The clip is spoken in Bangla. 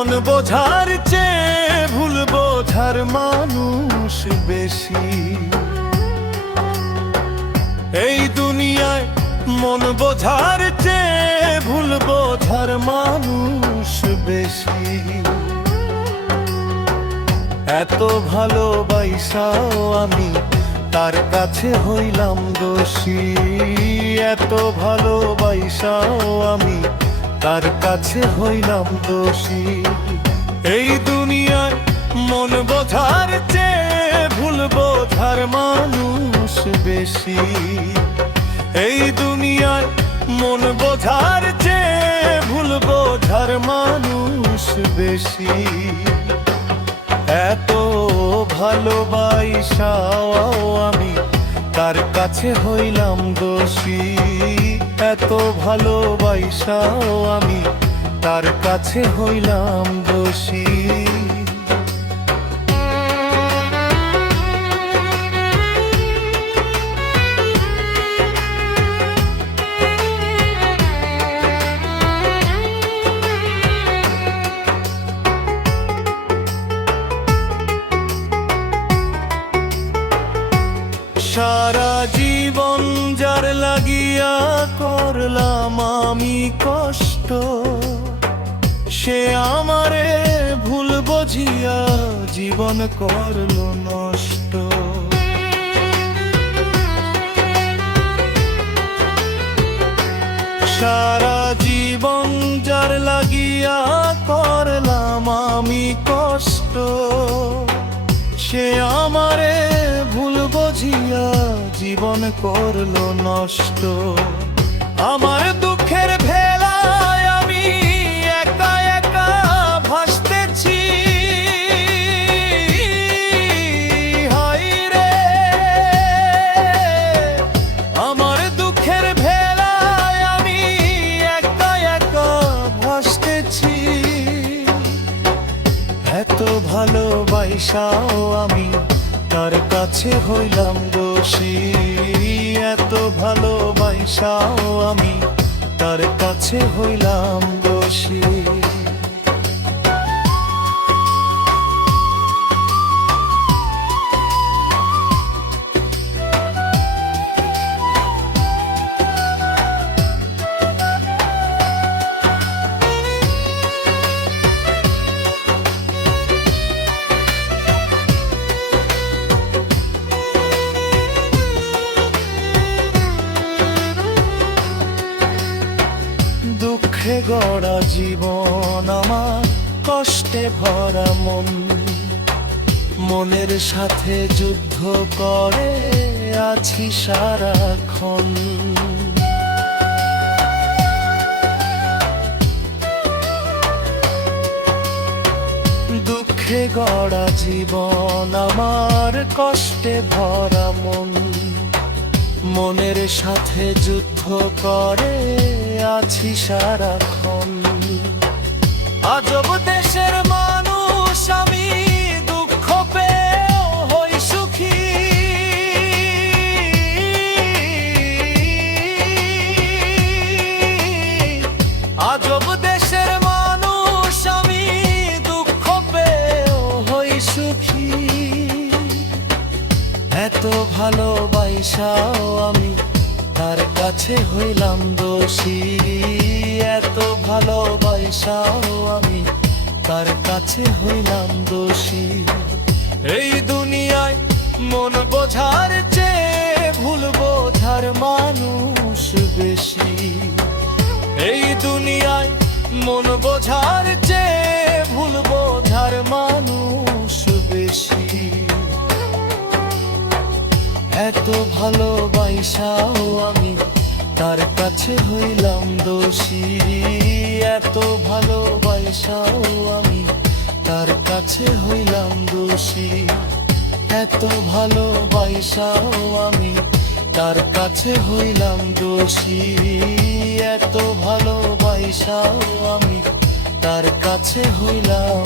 মন বোঝার চেয়ে ভুল বোঝার মানুষ বেশি। এই দুনিয়ায় মন বোঝার চেয়ে ভুল বোঝার মানুষ বেশি। এত ভালোবাসাও আমি তার কাছে হইলাম দোষী। এত ভালোবাসাও আমি তার কাছে হইলাম দোষী। এই দুনিয়ায় মন বোঝার চেয়ে ভুল বোঝার মানুষ বেশি। এই দুনিয়ায় মন বোঝার চেয়ে ভুল বোঝার মানুষ বেশি। এত ভালোবাসাও আমি তার কাছে হইলাম দোষী। এত ভালোবাসাও আমি তার কাছে হইলাম দোষী। সারা জীবন যার লাগিয়া করলাম আমি কষ্ট, সে আমারে ভুল বুঝিয়া জীবন করলো নষ্ট। সারা জীবন যার লাগিয়া করলাম আমি কষ্ট, সে আমারে ভুল বুঝিয়া জীবন করলো নষ্ট। আমার দুঃখের ভেলায় আমি একা একা ভাসতেছি। হায় রে, আমার দুঃখের ভেলায় আমি একা একা ভাসতেছি। এত ভালোবাসাও আমি তার কাছে হইলাম দোষী। এত ভালোবাসাও আমি তার কাছে হইলাম দোষী। দুঃখে গড়া জীবন আমার, কষ্টে ভরা মন, মনের সাথে যুদ্ধ করে আছি সারাক্ষণ। দুঃখে গড়া জীবন আমার, কষ্টে ভরা মন, মনের সাথে যুদ্ধ করে আছি সারাক্ষণ। আজব দেশের মানুষ আমি, দুঃখ পেয়েও হই সুখী। আজব দেশের মানুষ আমি, দুঃখ পেয়েও হই সুখী। এত ভালোবাসাও আমি তার কাছে হইলাম দোষী। এত ভালোবাসাও আমি তার কাছে হইলাম দোষী। এই দুনিয়ায় মন বোঝার চেয়ে ভুল বোঝার মানুষ বেশি। এই দুনিয়ায় মন বোঝার চেয়ে ভুল বোঝার মানুষ বেশি। এত ভালোবাসাও আমি তার কাছে হইলাম দোষী। এত ভালোবাসাও আমি তার কাছে হইলাম দোষী। এত ভালোবাসাও আমি তার কাছে হইলাম দোষী। এত ভালোবাসাও আমি তার কাছে হইলাম